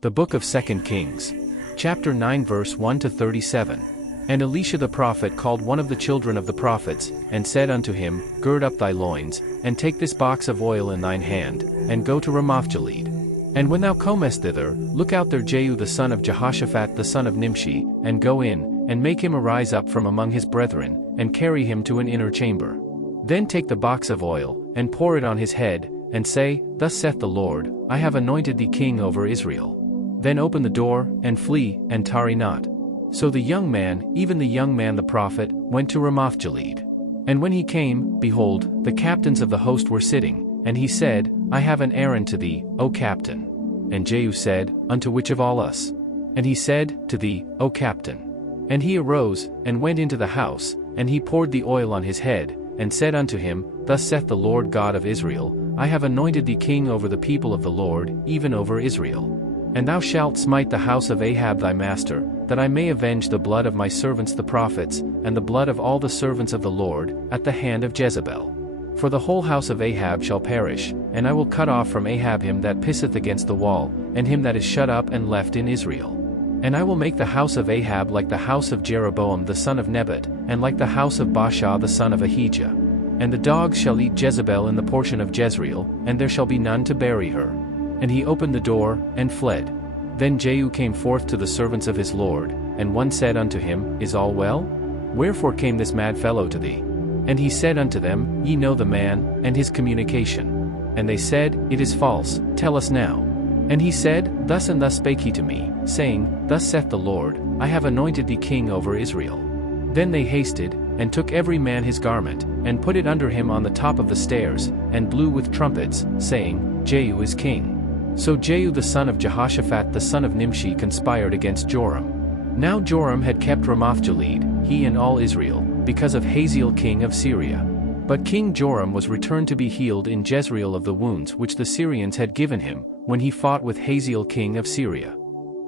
The Book of 2 Kings. Chapter 9 verse 1 to 37. And Elisha the prophet called one of the children of the prophets, and said unto him, Gird up thy loins, and take this box of oil in thine hand, and go to Ramoth-Gilead. And when thou comest thither, look out there Jehu the son of Jehoshaphat the son of Nimshi, and go in, and make him arise up from among his brethren, and carry him to an inner chamber. Then take the box of oil, and pour it on his head, and say, Thus saith the Lord, I have anointed thee king over Israel. Then open the door, and flee, and tarry not. So the young man, even the young man the prophet, went to Ramoth-Gilead. And when he came, behold, the captains of the host were sitting, and he said, I have an errand to thee, O captain. And Jehu said, Unto which of all us? And he said, To thee, O captain. And he arose, and went into the house, and he poured the oil on his head, and said unto him, Thus saith the Lord God of Israel, I have anointed thee king over the people of the Lord, even over Israel. And thou shalt smite the house of Ahab thy master, that I may avenge the blood of my servants the prophets, and the blood of all the servants of the Lord, at the hand of Jezebel. For the whole house of Ahab shall perish, and I will cut off from Ahab him that pisseth against the wall, and him that is shut up and left in Israel. And I will make the house of Ahab like the house of Jeroboam the son of Nebat, and like the house of Baasha the son of Ahijah. And the dogs shall eat Jezebel in the portion of Jezreel, and there shall be none to bury her. And he opened the door, and fled. Then Jehu came forth to the servants of his lord, and one said unto him, Is all well? Wherefore came this mad fellow to thee? And he said unto them, Ye know the man, and his communication. And they said, It is false, tell us now. And he said, Thus and thus spake he to me, saying, Thus saith the Lord, I have anointed thee king over Israel. Then they hasted, and took every man his garment, and put it under him on the top of the stairs, and blew with trumpets, saying, Jehu is king. So Jehu the son of Jehoshaphat the son of Nimshi conspired against Joram. Now Joram had kept Ramoth-Gilead, he and all Israel, because of Hazael king of Syria. But King Joram was returned to be healed in Jezreel of the wounds which the Syrians had given him, when he fought with Hazael king of Syria.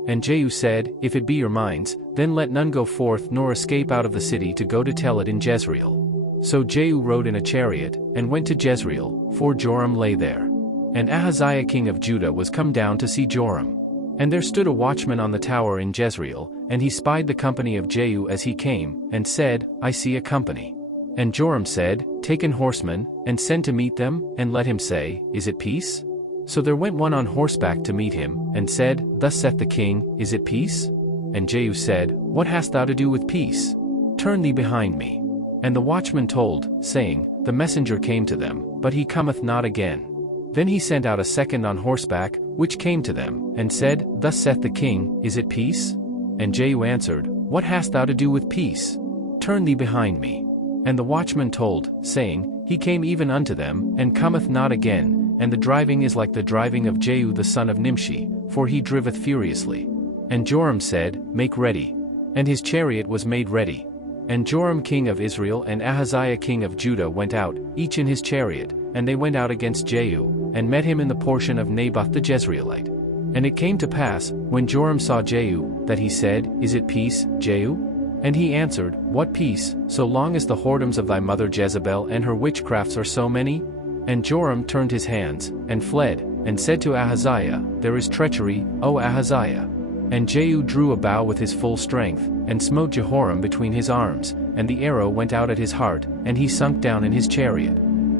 And Jehu said, If it be your minds, then let none go forth nor escape out of the city to go to tell it in Jezreel. So Jehu rode in a chariot, and went to Jezreel, for Joram lay there. And Ahaziah king of Judah was come down to see Joram. And there stood a watchman on the tower in Jezreel, and he spied the company of Jehu as he came, and said, I see a company. And Joram said, Take an horseman, and send to meet them, and let him say, Is it peace? So there went one on horseback to meet him, and said, Thus saith the king, Is it peace? And Jehu said, What hast thou to do with peace? Turn thee behind me. And the watchman told, saying, The messenger came to them, but he cometh not again. Then he sent out a second on horseback, which came to them, and said, Thus saith the king, Is it peace? And Jehu answered, What hast thou to do with peace? Turn thee behind me. And the watchman told, saying, He came even unto them, and cometh not again, and the driving is like the driving of Jehu the son of Nimshi, for he driveth furiously. And Joram said, Make ready. And his chariot was made ready. And Joram king of Israel and Ahaziah king of Judah went out, each in his chariot, and they went out against Jehu, and met him in the portion of Naboth the Jezreelite. And it came to pass, when Joram saw Jehu, that he said, Is it peace, Jehu? And he answered, What peace, so long as the whoredoms of thy mother Jezebel and her witchcrafts are so many? And Joram turned his hands, and fled, and said to Ahaziah, There is treachery, O Ahaziah. And Jehu drew a bow with his full strength, and smote Jehoram between his arms, and the arrow went out at his heart, and he sunk down in his chariot.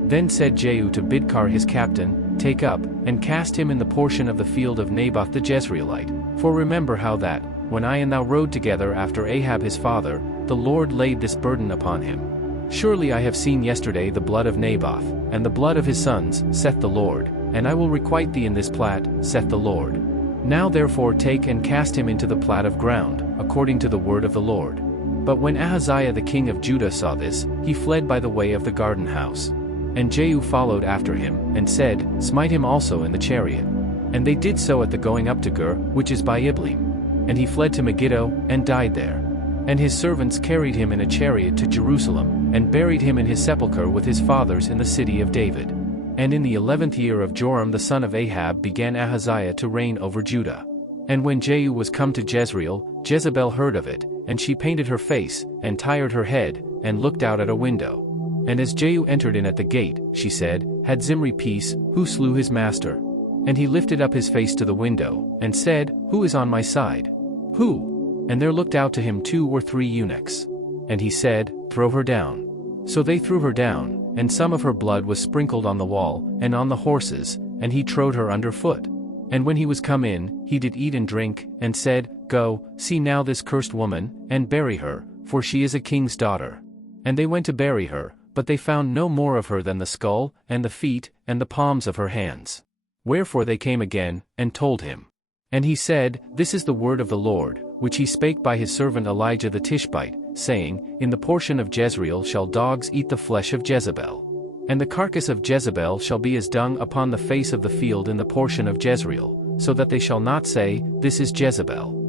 Then said Jehu to Bidkar his captain, Take up, and cast him in the portion of the field of Naboth the Jezreelite, for remember how that, when I and thou rode together after Ahab his father, the Lord laid this burden upon him. Surely I have seen yesterday the blood of Naboth, and the blood of his sons, saith the Lord, and I will requite thee in this plat, saith the Lord. Now therefore take and cast him into the plat of ground, according to the word of the Lord. But when Ahaziah the king of Judah saw this, he fled by the way of the garden house. And Jehu followed after him, and said, Smite him also in the chariot. And they did so at the going up to Gur, which is by Iblim. And he fled to Megiddo, and died there. And his servants carried him in a chariot to Jerusalem, and buried him in his sepulchre with his fathers in the city of David. And in the 11th year of Joram the son of Ahab began Ahaziah to reign over Judah. And when Jehu was come to Jezreel, Jezebel heard of it, and she painted her face, and tired her head, and looked out at a window. And as Jehu entered in at the gate, she said, Had Zimri peace, who slew his master? And he lifted up his face to the window, and said, Who is on my side? Who? And there looked out to him 2 or 3 eunuchs. And he said, Throw her down. So they threw her down, and some of her blood was sprinkled on the wall, and on the horses, and he trode her under foot. And when he was come in, he did eat and drink, and said, Go, see now this cursed woman, and bury her, for she is a king's daughter. And they went to bury her, but they found no more of her than the skull, and the feet, and the palms of her hands. Wherefore they came again, and told him. And he said, This is the word of the Lord, which he spake by his servant Elijah the Tishbite, saying, In the portion of Jezreel shall dogs eat the flesh of Jezebel. And the carcass of Jezebel shall be as dung upon the face of the field in the portion of Jezreel, so that they shall not say, This is Jezebel.